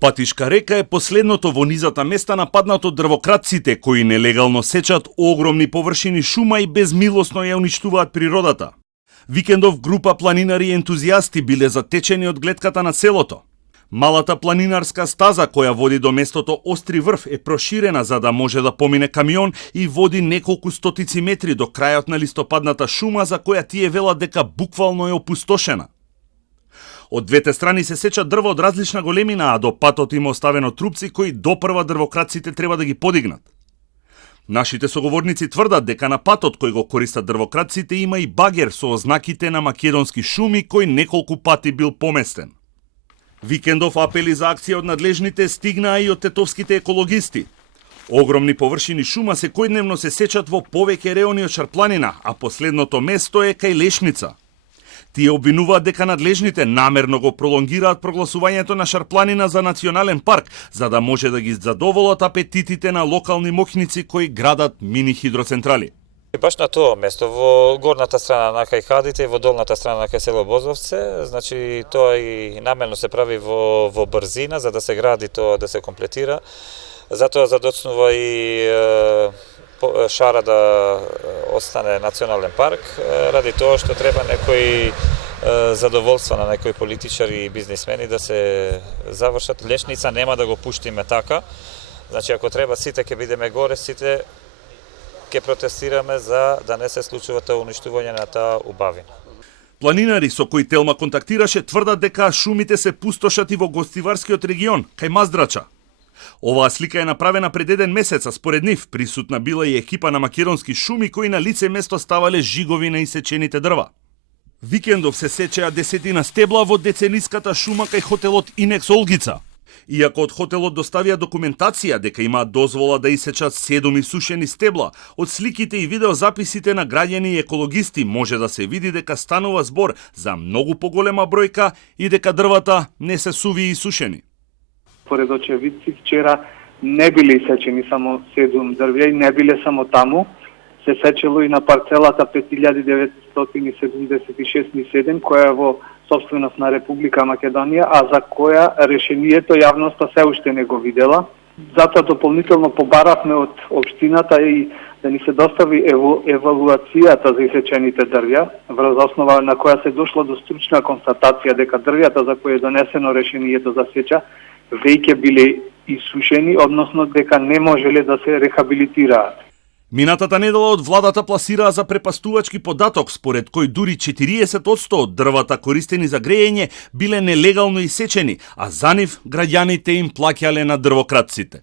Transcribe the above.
Патишка река е последното во низата места нападнато од дрвократците кои нелегално сечат огромни површини шума и безмилосно ја уништуваат природата. Викендов група планинари и ентузијасти биле затечени од глетката на селото. Малата планинарска стаза која води до местото Остри врв е проширена за да може да помине камион и води неколку стотици метри до крајот на листопадната шума за која тие велат дека буквално е опустошена. Од двете страни се сечат дрво од различна големина, а до патот има оставено трупци кои допрва дрвократците треба да ги подигнат. Нашите соговорници тврдат дека на патот кој го користат дрвократците има и багер со ознаките на македонски шуми кој неколку пати бил поместен. Викендов апели за акција од надлежните стигнаа и од тетовските екологисти. Огромни површини шума секојдневно се сечат во повеќе реони од Шарпланина, а последното место е кај Лешница. Тие обвинуваат дека надлежните намерно го пролонгираат прогласувањето на Шарпланина за национален парк, за да може да ги задоволат апетитите на локални моќници кои градат мини хидроцентрали. Баш на тоа место, во горната страна на кај Кадите и во долната страна на кај село Бозовце, значи тоа и намерно се прави во брзина за да се гради тоа, да се комплетира. Затоа задоцнува и шара да остане национален парк, ради тоа што треба некои задоволства на некои политичари и бизнисмени да се завршат. Лешница нема да го пуштиме така. Значи ако треба сите ќе бидеме горе, сите ќе протестираме за да не се случува тоа уништување на таа убавина. Планинари со кои Телма контактираше тврдат дека шумите се пустошат и во гостиварскиот регион, кај Маздрача. Оваа слика е направена пред еден месец, а според нив присутна била и екипа на македонски шуми кои на лице место ставале жигови на исечените дрва. Викендов се сечеа десетина стебла во децениската шума кај хотелот Инекс Олгица. Иако од хотелот доставија документација дека имаат дозвола да исечат 7 исушени стебла, од сликите и видеозаписите на граѓани и екологисти може да се види дека станува збор за многу поголема бројка и дека дрвата не се суви и сушени. Поред очевидци, вчера не биле исечени само 7 дрвја и не биле само таму. Се сечело и на парцелата 5976/7, која е во собственост на Република Македонија, а за која решението јавноста се уште не го видела. Затоа дополнително побаравме од општината и да ни се достави евалуацијата за исечените дрвја, врз основа на која се дошло до стручна констатација дека дрвјата за кои е донесено решението за сеча веќе биле исушени, односно дека не можеле да се рехабилитираат. Минатата недела од владата пласираа за препастувачки податок според кој дури 40% од дрвата користени за грејење биле нелегално исечени, а за нив граѓаните им плаќале на дрвократците.